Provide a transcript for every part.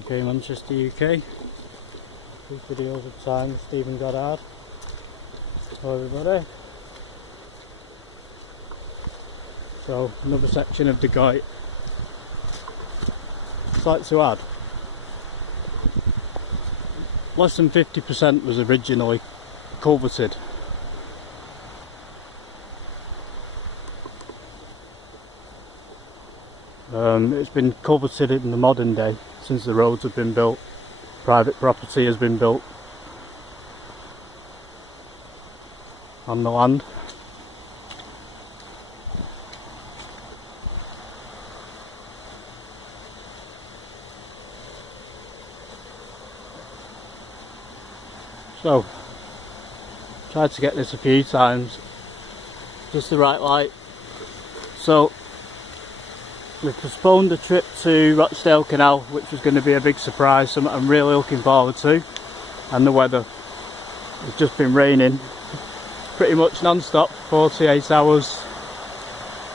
Okay, Manchester, UK. 2 videos of time with Stephen Goddard. Hello everybody. So, another section of the Goit. I'd like to add, less than 50% was originally culverted. It's been culverted in the modern day since the roads have been built. Private property has been built on the land. So, tried to get this a few times, just the right light. So, we've postponed the trip to Reservoir Canal, which was going to be a big surprise, something I'm really looking forward to. And the weather, it's just been raining pretty much non-stop, 48 hours,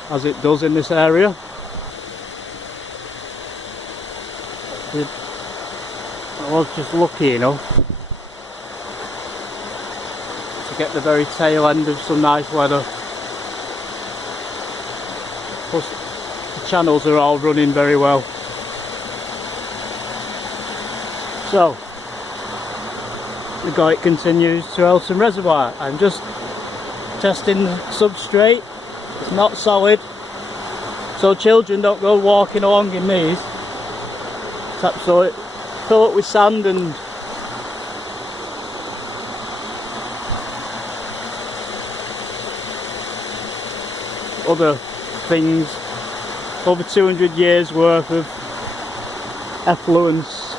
as it does in this area. I was just lucky enough to get the very tail end of some nice weather. Plus, the channels are all running very well. So, the Goit continues to Bolton Reservoir. I'm just testing the substrate. It's not solid, so children don't go walking along in these. It's absolutely fill up with sand and other things. Over 200 years worth of effluence.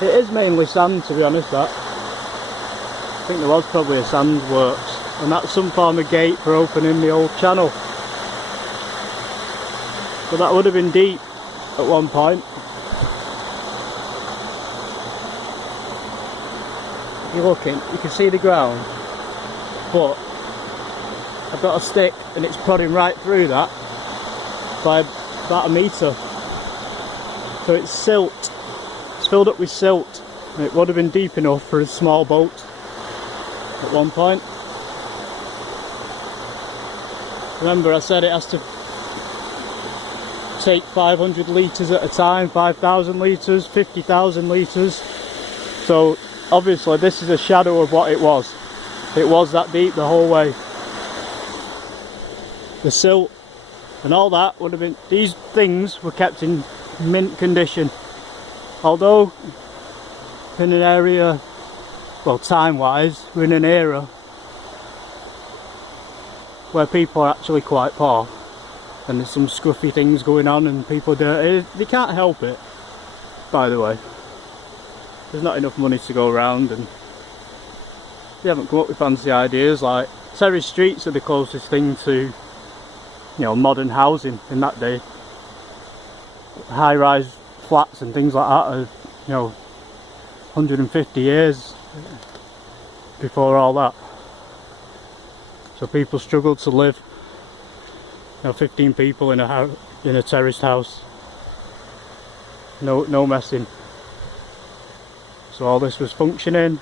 It is mainly sand, to be honest, that. I think there was probably a sand works, and that's some form of gate for opening the old channel. But that would have been deep at one point. If you're looking, you can see the ground, but I've got a stick and it's prodding right through that by about a metre. So it's silt. It's filled up with silt, and it would have been deep enough for a small boat at one point. Remember, I said it has to take 500 litres at a time, 5,000 litres, 50,000 litres. So obviously this is a shadow of what it was. It was that deep the whole way. The silt and all that would have been, these things were kept in mint condition. Although in an area, well, time wise, we're in an era where people are actually quite poor and there's some scruffy things going on and people dirty. They can't help it, by the way. There's not enough money to go around, and they haven't come up with fancy ideas. Like terrace streets are the closest thing to, you know, modern housing in that day. High-rise flats and things like that are, you know, 150 years before all that. So people struggled to live. You know, 15 people in a terraced house. No messing. So all this was functioning,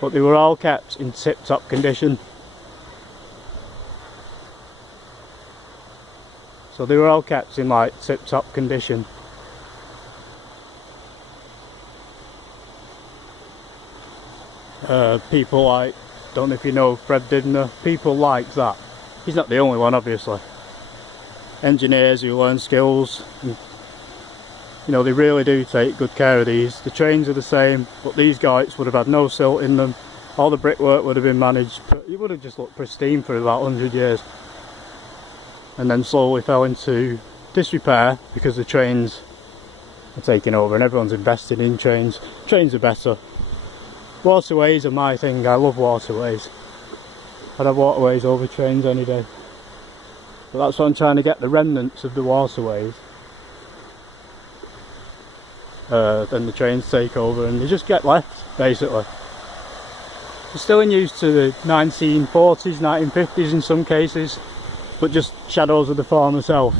but they were all kept in tip-top condition. So they were all kept in like tip-top condition. People like, don't know if you know Fred Dibner, people like that. He's not the only one, obviously. Engineers who learn skills, and, you know, they really do take good care of these. The trains are the same, but these Goits would have had no silt in them. All the brickwork would have been managed. It would have just looked pristine for about 100 years. And then slowly fell into disrepair because the trains are taking over and everyone's invested in trains. Trains are better. Waterways are my thing. I love waterways. I'd have waterways over trains any day. But that's what I'm trying to get, the remnants of the waterways. Then the trains take over and they just get left, basically. They're still in use to the 1940s, 1950s in some cases, but just shadows of the former self.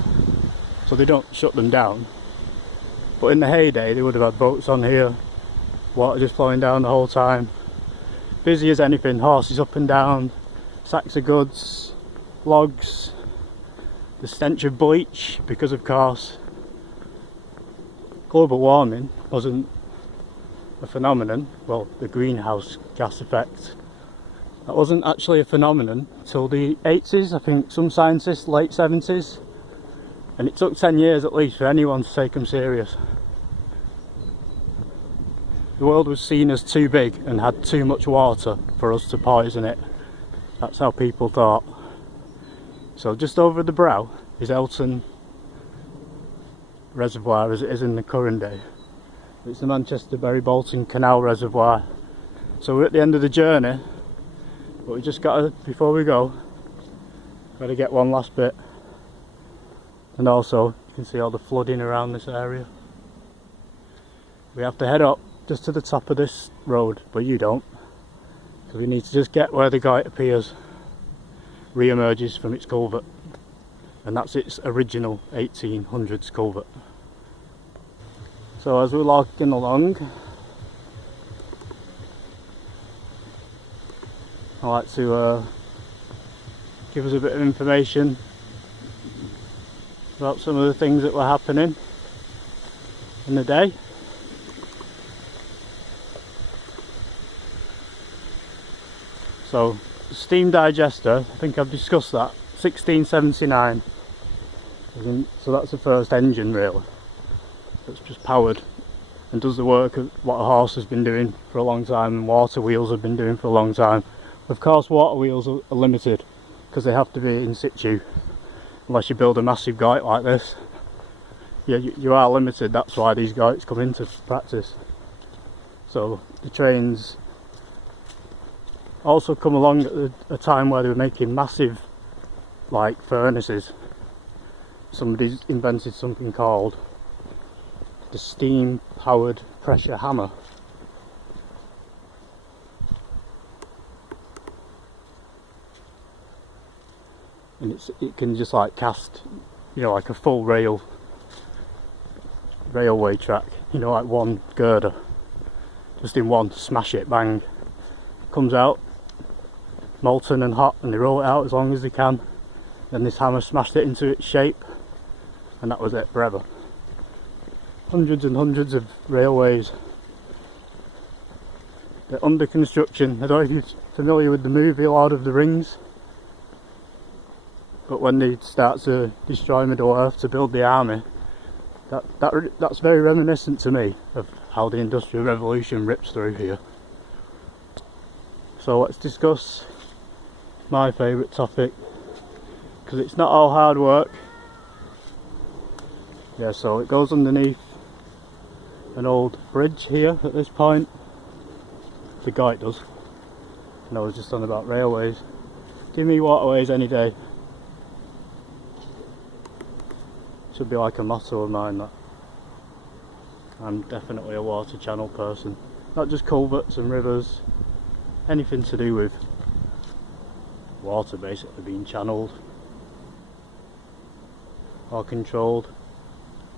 So they don't shut them down. But in the heyday they would have had boats on here, water just flowing down the whole time. Busy as anything, horses up and down, sacks of goods, logs, the stench of bleach, because of course global warming wasn't a phenomenon. Well, the greenhouse gas effect, that wasn't actually a phenomenon until the 80s, I think some scientists, late 70s, and it took 10 years at least for anyone to take them serious. The world was seen as too big and had too much water for us to poison it. That's how people thought. So just over the brow is Elton Reservoir, as it is in the current day. It's the Manchester Bury Bolton Canal Reservoir. So we're at the end of the journey, but we just got to, before we go, got to get one last bit. And also you can see all the flooding around this area. We have to head up just to the top of this road, but you don't, because we need to just get where the Guyot appears, re-emerges from its culvert, and that's its original 1800s culvert. So as we're logging along, I like to give us a bit of information about some of the things that were happening in the day. So, the steam digester, I think I've discussed that, 1679. So that's the first engine really, that's just powered and does the work of what a horse has been doing for a long time and water wheels have been doing for a long time. Of course water wheels are limited because they have to be in situ, unless you build a massive Guyot like this. Yeah, you are limited, that's why these Guyots come into practice. So the trains also come along at a time where they were making massive like furnaces. Somebody's invented something called the steam powered pressure hammer. And it can just like cast, you know, like a full railway track, you know, like one girder, just in one, smash it, bang, comes out molten and hot, and they roll it out as long as they can. Then this hammer smashed it into its shape, and that was it forever. Hundreds and hundreds of railways. They're under construction. I don't know if you're familiar with the movie Lord of the Rings, but when they start to destroy Middle Earth to build the army, that's very reminiscent to me of how the Industrial Revolution rips through here. So let's discuss my favourite topic, because it's not all hard work. Yeah, so it goes underneath an old bridge here at this point. The Guyot does. And I was just on about railways. Give me waterways any day. Should be like a motto of mine, that. I'm definitely a water channel person. Not just culverts and rivers, anything to do with water basically being channelled or controlled.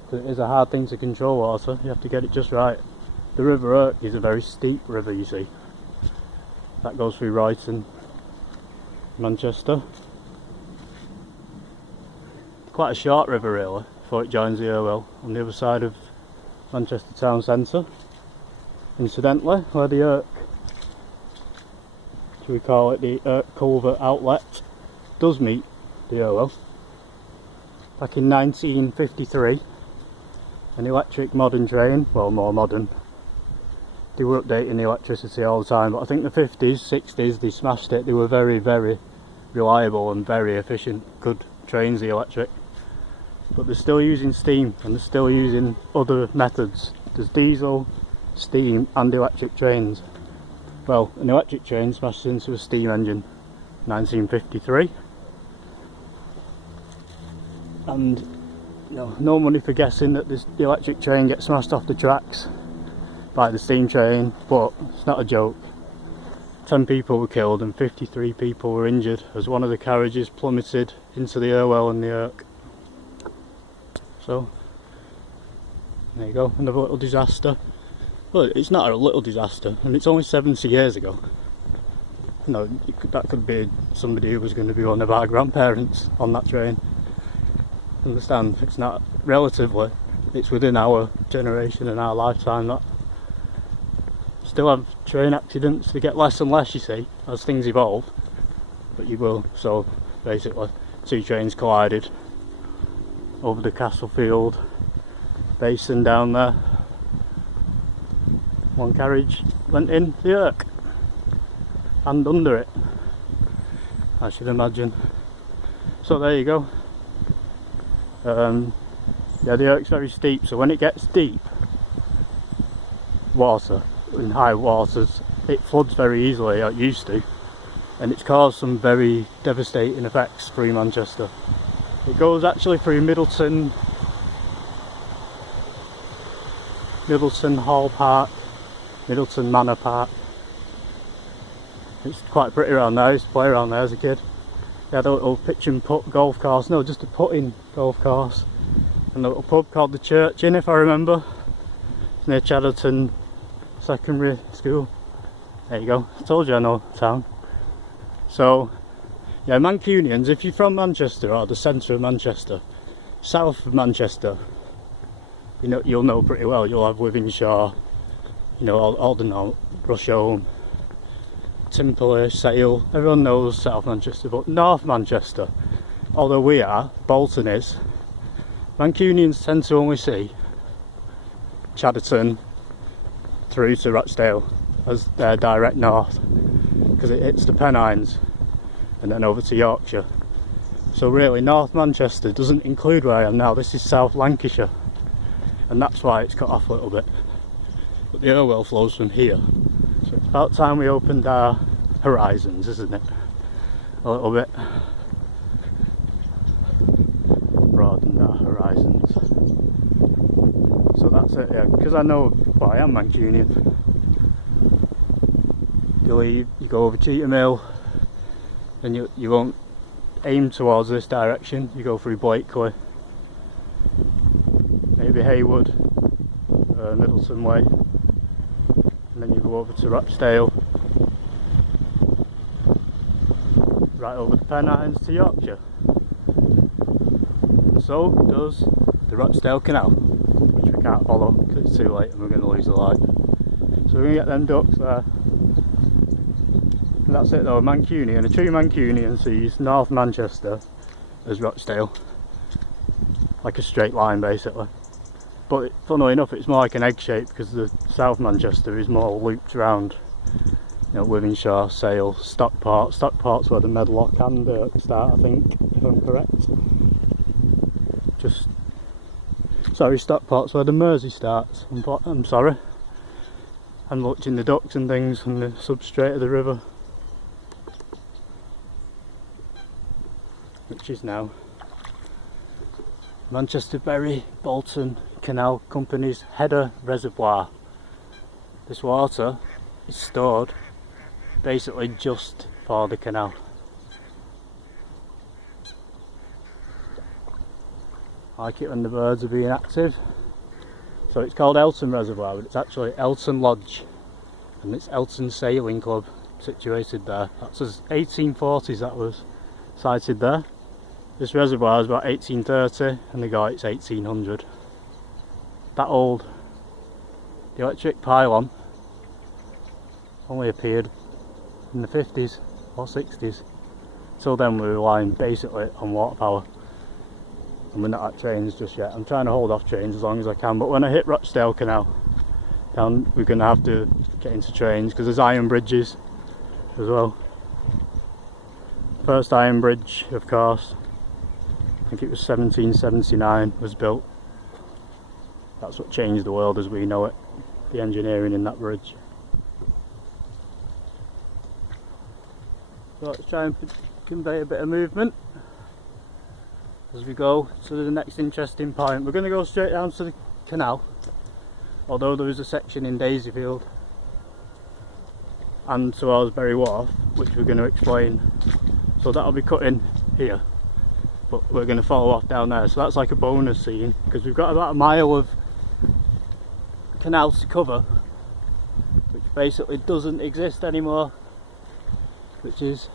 Because it is a hard thing to control water, you have to get it just right. The River Irk is a very steep river, you see. That goes through Royton, Manchester. Quite a short river really, before it joins the Irwell on the other side of Manchester town centre. Incidentally, where the Irk, should we call it the Irk Culvert outlet, does meet the Irwell. Back in 1953, an electric modern train, well more modern, they were updating the electricity all the time, but I think the 50s, 60s they smashed it. They were very, very reliable and very efficient, good trains, the electric. But they're still using steam and they're still using other methods. There's diesel, steam and electric trains. Well, an electric train smashed into a steam engine in 1953. And you know, no money for guessing that the electric train gets smashed off the tracks by the steam train, but it's not a joke. 10 people were killed and 53 people were injured as one of the carriages plummeted into the Irwell and the Irk. So There you go, another little disaster. Well, it's not a little disaster, and it's only 70 years ago. You know, that could be somebody who was going to be one of our grandparents on that train. Understand, it's not relatively, it's within our generation and our lifetime that still have train accidents. They get less and less, you see, as things evolve, but you will. So basically 2 trains collided over the Castlefield basin down there. One carriage went in the Irk and under it, I should imagine. So there you go. Yeah, the Irk's very steep, so when it gets deep water, in high waters, it floods very easily, it used to, and it's caused some very devastating effects through Manchester. It goes actually through Middleton Hall Park, Middleton Manor Park. It's quite pretty around there. I used to play around there as a kid. They had a little pitch and putt golf course, no, just a putting golf course, and a little pub called the Church Inn, if I remember. It's near Chadderton Secondary School. There you go, I told you I know town. So yeah, Mancunians, if you're from Manchester or the centre of Manchester, south of Manchester, you know, you'll know pretty well. You'll have Wythenshawe, you know, Aldernon, Rusholme, Timperley, Sale. Everyone knows South Manchester, but North Manchester, although we are, Bolton is, Mancunians tend to only see Chadderton through to Rochdale as their direct north, because it hits the Pennines and then over to Yorkshire. So really North Manchester doesn't include where I am now. This is South Lancashire, and that's why it's cut off a little bit. But the Irwell flows from here. So it's about time we opened our horizons, isn't it? A little bit. Broadened our horizons. So that's it, yeah, because I know, well, I am Mancunian. You leave, you go over Cheetham Hill, and you won't aim towards this direction. You go through Blakely, maybe Haywood, Middleton Way, and then you go over to Rochdale, right over the Pennines to Yorkshire. And so does the Rochdale Canal, which we can't follow because it's too late and we're going to lose the light. So we're going to get them ducks there. And that's it though, a Mancunian, a true Mancunian sees North Manchester as Rochdale, like a straight line basically. But funnily enough, it's more like an egg shape because the South Manchester is more looped around. You know, Wythenshawe, Sale, Stockport. Stockport's where the Medlock and Irk start, I think, if I'm correct. Sorry, Stockport's where the Mersey starts. I'm sorry. I'm watching the ducks and things from the substrate of the river, which is now Manchester Bury Bolton Canal Company's header reservoir. This water is stored basically just for the canal. I like it when the birds are being active. So it's called Elton Reservoir, but it's actually Elton Lodge, and it's Elton Sailing Club situated there. That's as 1840s that was sited there. This reservoir is about 1830 and the guy it's 1800. That old. The electric pylon only appeared in the 50s or 60s. Till then we were relying basically on water power, and we're not at trains just yet. I'm trying to hold off trains as long as I can, but when I hit Rochdale Canal down, we're going to have to get into trains because there's iron bridges as well. First iron bridge, of course, I think it was 1779 was built. That's what changed the world as we know it, the engineering in that bridge. So let's try and convey a bit of movement as we go to the next interesting point. We're going to go straight down to the canal, although there is a section in Daisyfield and towards Bury Wharf, which we're going to explain. So that'll be cut in here, but we're going to follow off down there. So that's like a bonus scene, because we've got about a mile of canal to cover, which basically doesn't exist anymore, which is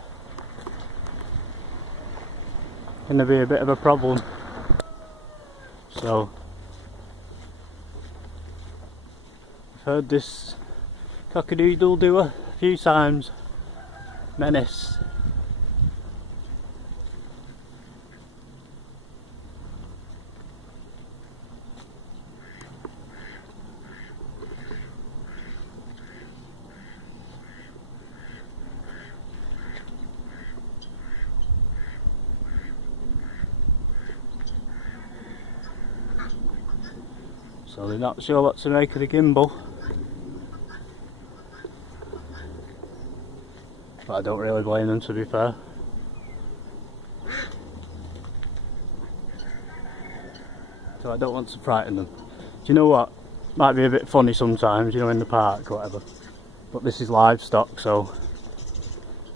going to be a bit of a problem. So I've heard this cockadoodle do a few times. Menace. So they're not sure what to make of the gimbal, but I don't really blame them, to be fair. So I don't want to frighten them. Do you know what? Might be a bit funny sometimes, you know, in the park or whatever, but this is livestock, so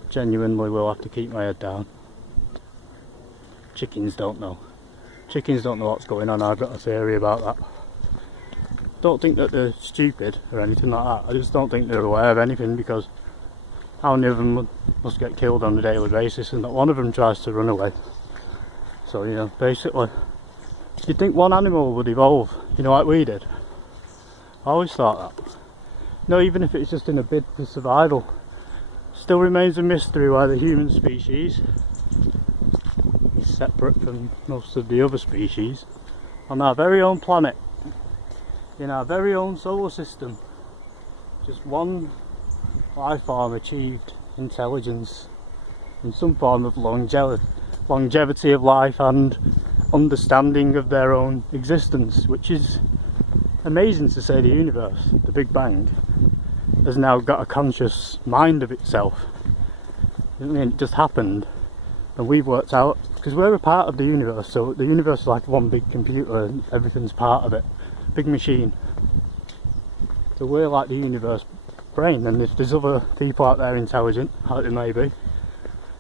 genuinely will have to keep my head down. Chickens don't know. Chickens don't know what's going on. I've got a theory about that. Don't think that they're stupid or anything like that. I just don't think they're aware of anything, because how many of them must get killed on a daily basis and not one of them tries to run away. So, you know, basically, you'd think one animal would evolve, you know, like we did. I always thought that. No, even if it's just in a bid for survival, still remains a mystery why the human species is separate from most of the other species on our very own planet, in our very own solar system. Just one life form achieved intelligence in some form of longevity of life and understanding of their own existence, which is amazing to say. The universe, the Big Bang, has now got a conscious mind of itself. I mean, it just happened and we've worked out, because we're a part of the universe, so the universe is like one big computer and everything's part of it. Big machine. So we're like the universe brain, and if there's other people out there intelligent, how it may be,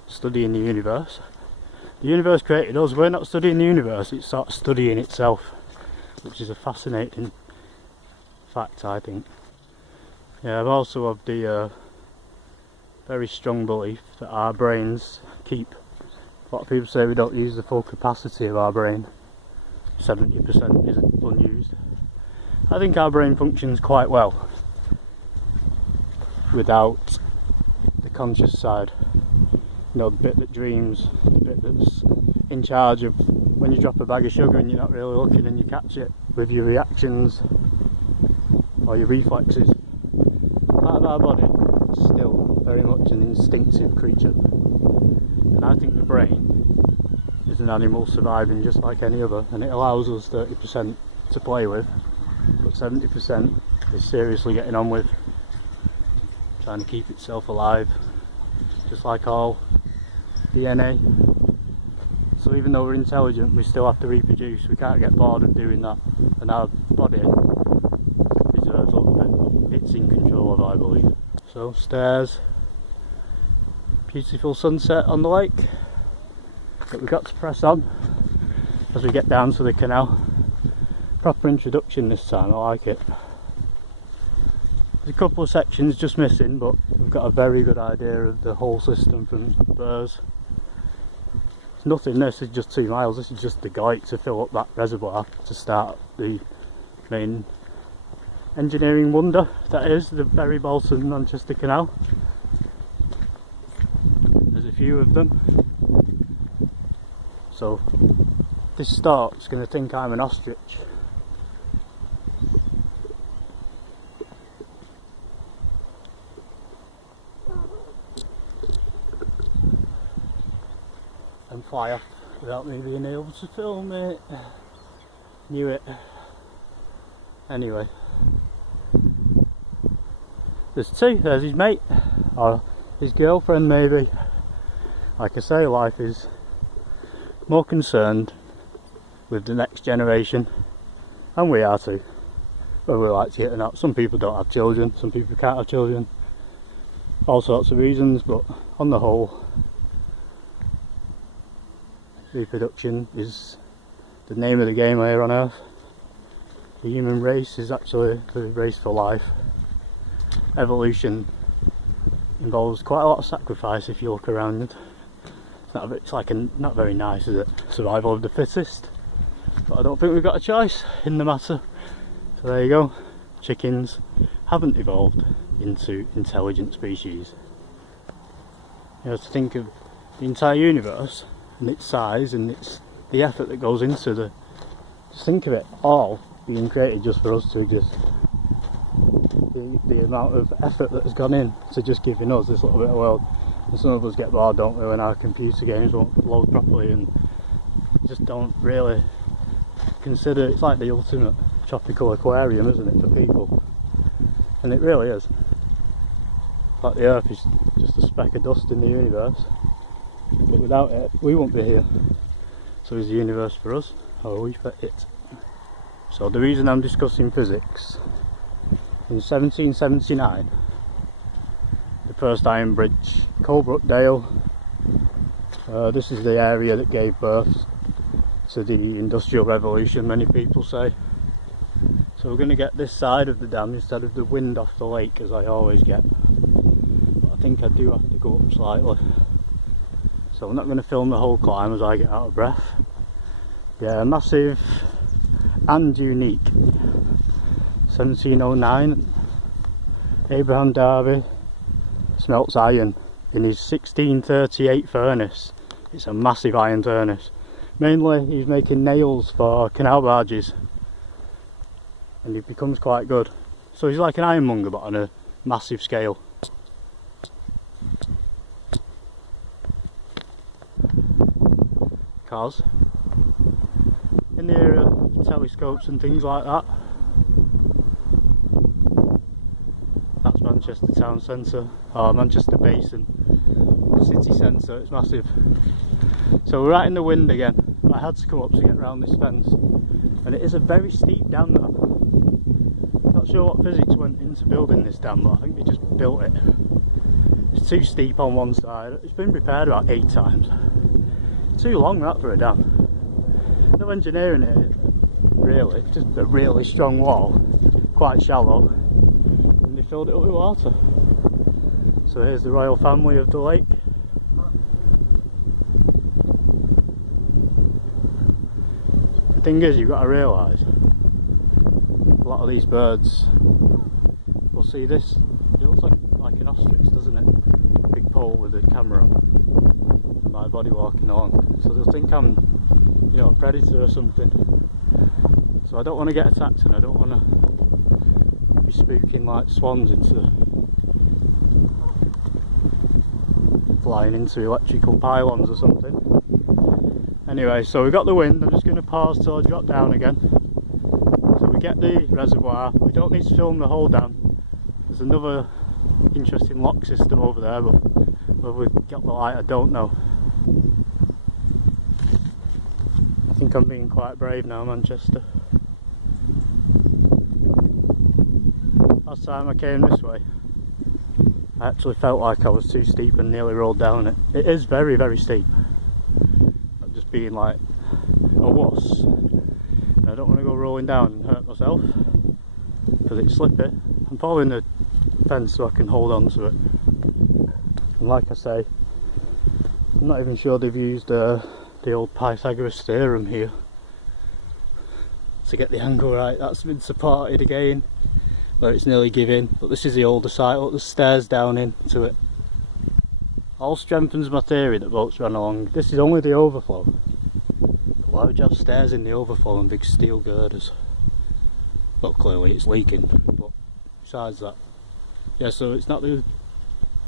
studying the universe created us. We're not studying the universe, it's sort of studying itself, which is a fascinating fact, I think. Yeah, I've also of the very strong belief that our brains keep, a lot of people say we don't use the full capacity of our brain, 70% is unused. I think our brain functions quite well without the conscious side. You know, the bit that dreams, the bit that's in charge of when you drop a bag of sugar and you're not really looking and you catch it with your reactions or your reflexes. Part of our body is still very much an instinctive creature. And I think the brain is an animal surviving just like any other, and it allows us 30% to play with. But 70% is seriously getting on with, trying to keep itself alive, just like all DNA. So even though we're intelligent, we still have to reproduce. We can't get bored of doing that, and our body reserves what it's in control of, I believe. So stairs, beautiful sunset on the lake, but we've got to press on as we get down to the canal. Proper introduction this time, I like it. There's a couple of sections just missing, but we've got a very good idea of the whole system from Burrs. It's nothing, this is just 2 miles, this is just the guide to fill up that reservoir to start the main engineering wonder that is the Bury Bolton Manchester Canal. There's a few of them. So this stork's going to think I'm an ostrich. And fly off without me being able to film it. Knew it. Anyway, there's 2. There's his mate, or his girlfriend maybe. Like I say, life is more concerned with the next generation, and we are too, whether we like it or not. Some people don't have children, some people can't have children, all sorts of reasons, but on the whole, reproduction is the name of the game here on Earth. the human race is actually the race for life. Evolution involves quite a lot of sacrifice if you look around. It's like not very nice, is it? Survival of the fittest. But I don't think we've got a choice in the matter. So there you go. Chickens haven't evolved into intelligent species. You have to think of the entire universe and its size and the effort that goes into just think of it all being created just for us to exist. The amount of effort that has gone in to just giving us this little bit of world. And some of us get bored, don't we, when our computer games won't load properly and just don't really consider it's like the ultimate tropical aquarium, isn't it, for people? And it really is. Like the Earth is just a speck of dust in the universe, but without it we won't be here. So is the universe for us, or are we for it? So the reason I'm discussing physics, in 1779 the first iron bridge, Coalbrookdale, this is the area that gave birth to the Industrial Revolution, many people say. So we're going to get this side of the dam instead of the wind off the lake, as I always get. But I think I do have to go up slightly. So I'm not going to film the whole climb as I get out of breath. Yeah, massive and unique. 1709, Abraham Darby smelts iron in his 1638 furnace. It's a massive iron furnace. Mainly he's making nails for canal barges, and he becomes quite good. So he's like an ironmonger but on a massive scale. Because in the area of telescopes and things like that, that's Manchester town centre, or Manchester Basin, city centre, it's massive. So we're right in the wind again. I had to come up to get around this fence, and it is a very steep dam that. Not sure what physics went into building this dam, but I think they just built it. It's too steep on one side. It's been repaired about 8 times. Too long that for a dam. No engineering it really, it's just a really strong wall, quite shallow, and they filled it up with water. So here's the royal family of the lake. The thing is, you've got to realise, a lot of these birds will see this. It looks like an ostrich, doesn't it? Big pole with a camera and my body walking along. So they'll think I'm, you know, a predator or something. So I don't want to get attacked, and I don't want to be spooking like swans into flying into electrical pylons or something. Anyway, so we got the wind. I'm just going to pause till I drop down again. So we get the reservoir. We don't need to film the whole dam. There's another interesting lock system over there, but whether we've got the light I don't know. I think I'm being quite brave now, Manchester. Last time I came this way, I actually felt like I was too steep and nearly rolled down it. It is very, very steep. But just being like a wuss. And I don't want to go rolling down and hurt myself because it's slippy. I'm following the fence so I can hold on to it. And like I say, I'm not even sure they've used the old Pythagoras theorem here to get the angle right. That's been supported again, where it's nearly giving, but this is the older site. Look, there's stairs down into it. All strengthens my theory that boats run along. This is only the overflow. Why would you have stairs in the overflow and big steel girders? Well, clearly it's leaking, but besides that, yeah, so it's not the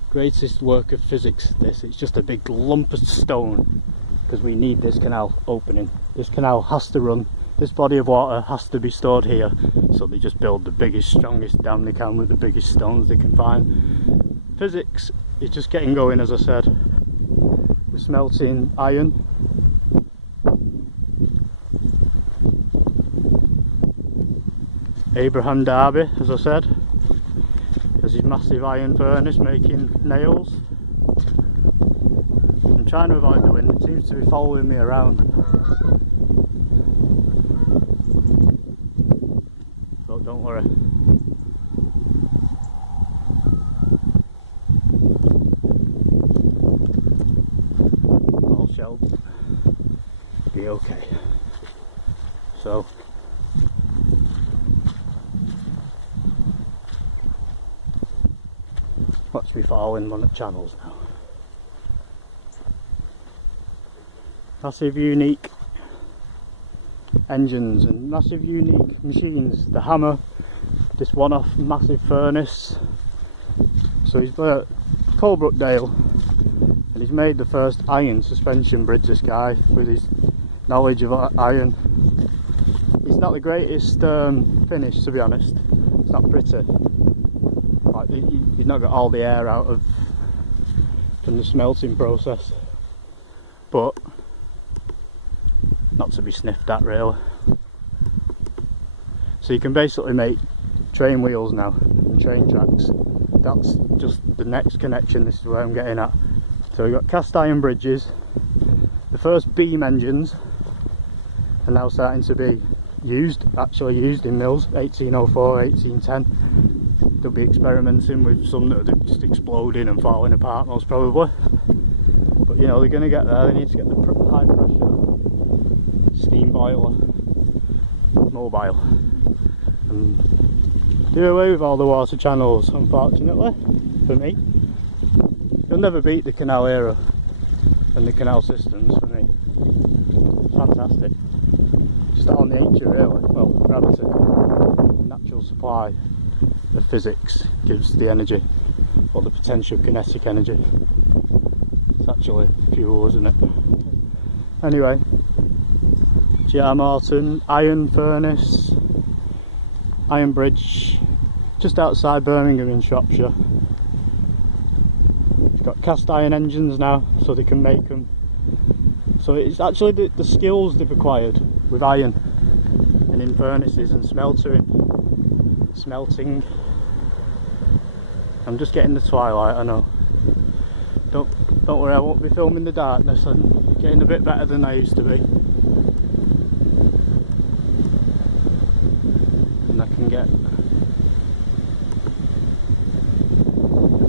greatest work of physics, this. It's just a big lump of stone, because we need this canal opening. This canal has to run. This body of water has to be stored here, so they just build the biggest, strongest dam they can with the biggest stones they can find. Physics is just getting going, as I said. We're smelting iron. Abraham Darby, as I said, has his massive iron furnace making nails. I'm trying to avoid the wind, it seems to be following me around. don't worry. All shall be okay. So watch me following one of the channels now. Massive unique engines and massive unique machines. The hammer, this one-off massive furnace. So he's at Colebrookdale and he's made the first iron suspension bridge, this guy, with his knowledge of iron. It's not the greatest finish, to be honest. It's not pretty. Like, you've not got all the air out of from the smelting process, but not to be sniffed at really. So you can basically make train wheels now and train tracks. That's just the next connection. This is where I'm getting at. So we've got cast iron bridges. The first beam engines are now starting to be actually used in mills. 1804, 1810. They'll be experimenting with some that are just exploding and falling apart most probably. But you know, they're going to get there. They need to get the high pressure steam boiler mobile and do away with all the water channels, unfortunately for me. You'll never beat the canal era and the canal systems for me. It's fantastic. Just all nature really. Well, gravity, natural supply of physics gives the energy, or the potential kinetic energy. It's actually fuel, isn't it? Anyway, G.R. Morton, iron furnace, iron bridge, just outside Birmingham in Shropshire. It's got cast iron engines now, so they can make them. So it's actually the skills they've acquired with iron and in furnaces and smelting. I'm just getting the twilight, I know. Don't worry, I won't be filming the darkness. I'm getting a bit better than I used to be. And I can get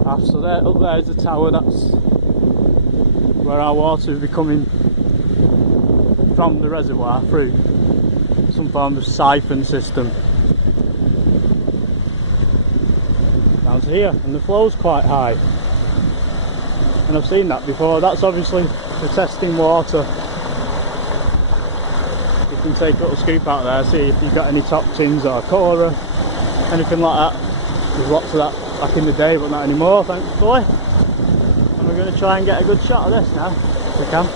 half. So there, up there is the tower. That's where our water will be coming from the reservoir through some form of siphon system down to here, and the flow's quite high. And I've seen that before. That's obviously for testing water. You can take a little scoop out there, see if you've got any toxins or cholera, anything like that. There's lots of that back in the day, but not anymore, thankfully. And we're going to try and get a good shot of this now, if we can.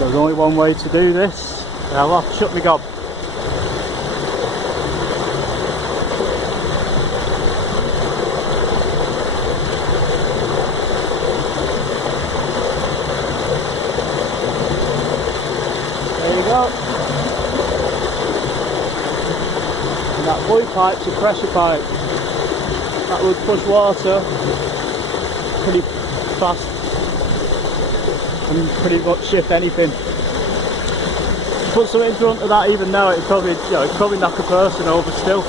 There's only one way to do this. I'll have to shut my gob. There you go. And that blue pipe's a pressure pipe. That would push water pretty fast and pretty much shift anything. Put something in front of that even now, it'd probably knock a person over still.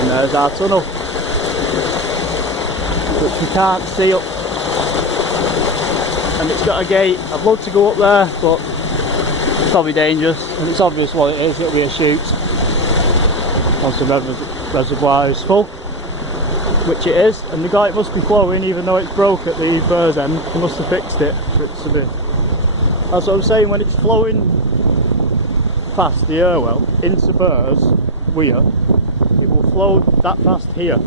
And there's our tunnel, which we can't see up. And it's got a gate. I'd love to go up there, but it's probably dangerous. And it's obvious what it is. It'll be a chute once the reservoir is full, which it is. And the guy must be flowing, even though it's broke at the burr's end. He must have fixed it for it to be. That's what I'm saying. When it's flowing past the Irwell into burrs, it will flow that fast here.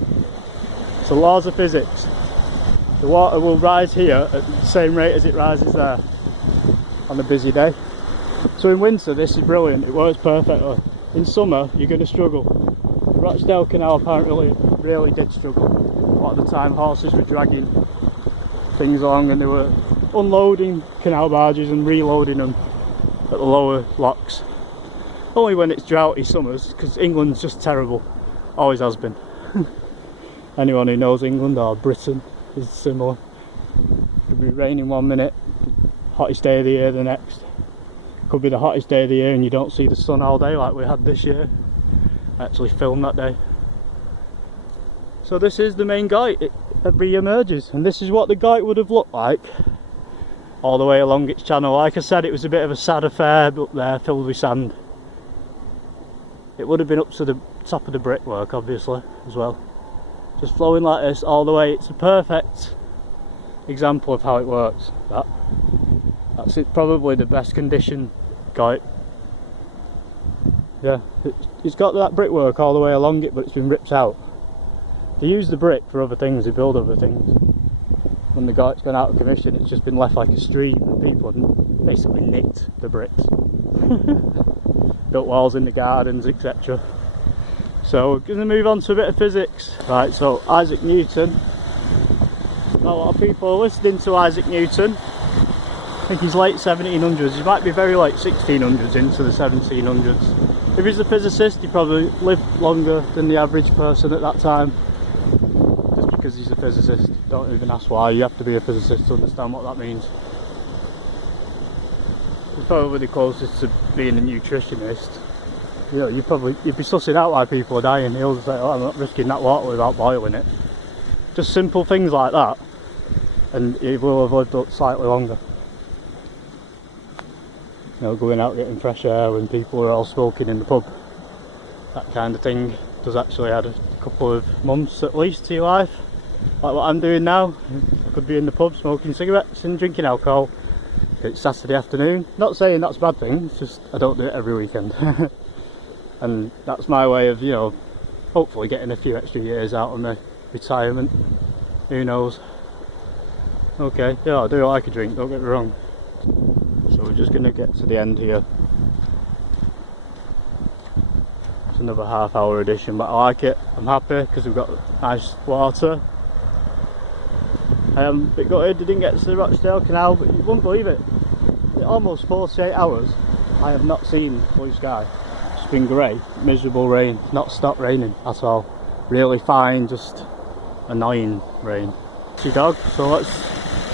So laws of physics. The water will rise here at the same rate as it rises there on a busy day. So in winter this is brilliant, it works perfectly. In summer you're going to struggle. The Rochdale Canal apparently really did struggle. A lot of the time horses were dragging things along and they were unloading canal barges and reloading them at the lower locks. Only when it's droughty summers, because England's just terrible, always has been. Anyone who knows England or Britain is similar. Could be raining one minute, hottest day of the year the next. Could be the hottest day of the year and you don't see the sun all day like we had this year. I actually filmed that day. So this is the main guyt. It re-emerges, and this is what the guyt would have looked like all the way along its channel. Like I said, it was a bit of a sad affair up there, filled with sand. It would have been up to the top of the brickwork, obviously, as well. Just flowing like this all the way. It's a perfect example of how it works. That's it, probably the best condition guyt. Yeah, it's got that brickwork all the way along it, but it's been ripped out. They use the brick for other things, they build other things. When the guyt's gone out of commission, it's just been left like a street, and people have basically nicked the bricks. Built walls in the gardens, etc. So we're going to move on to a bit of physics. Right, so Isaac Newton. Not a lot of people are listening to Isaac Newton. I think he's late 1700s, he might be very late 1600s into the 1700s. If he's a physicist, he probably lived longer than the average person at that time. Just because he's a physicist. Don't even ask why, you have to be a physicist to understand what that means. He's probably the closest to being a nutritionist. You know, you'd be sussing out why people are dying. He'll say, oh, I'm not risking that water without boiling it. Just simple things like that, and he will have lived slightly longer. You know, going out getting fresh air when people are all smoking in the pub. That kind of thing does actually add a couple of months at least to your life. Like what I'm doing now. I could be in the pub smoking cigarettes and drinking alcohol. It's Saturday afternoon. Not saying that's a bad thing, it's just I don't do it every weekend. And that's my way of, you know, hopefully getting a few extra years out of my retirement. Who knows? Okay, yeah, I do like a drink, don't get me wrong. So we're just going to get to the end here. It's another half-hour edition, but I like it. I'm happy because we've got nice water. I am a bit gutted I didn't get to the Rochdale Canal, but you wouldn't believe it. In almost 48 hours, I have not seen blue sky. It's been grey, miserable rain, not stopped raining at all. Really fine, just annoying rain. She dog, so let's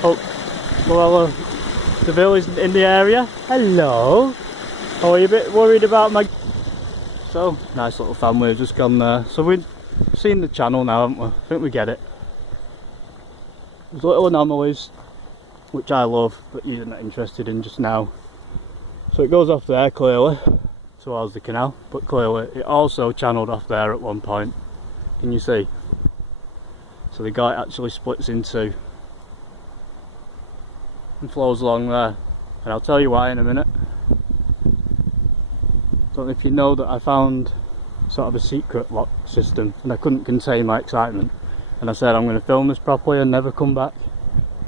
hope Luella Deville isn't in the area. Hello! Oh, are you a bit worried about my... So, nice little family, have just gone there. So we've seen the channel now, haven't we? I think we get it. There's little anomalies, which I love, but you're not interested in just now. So it goes off there clearly, towards the canal, but clearly it also channelled off there at one point. Can you see? So the guyt actually splits in two and flows along there, and I'll tell you why in a minute. Don't know if you know that I found sort of a secret lock system, and I couldn't contain my excitement, and I said I'm going to film this properly and never come back.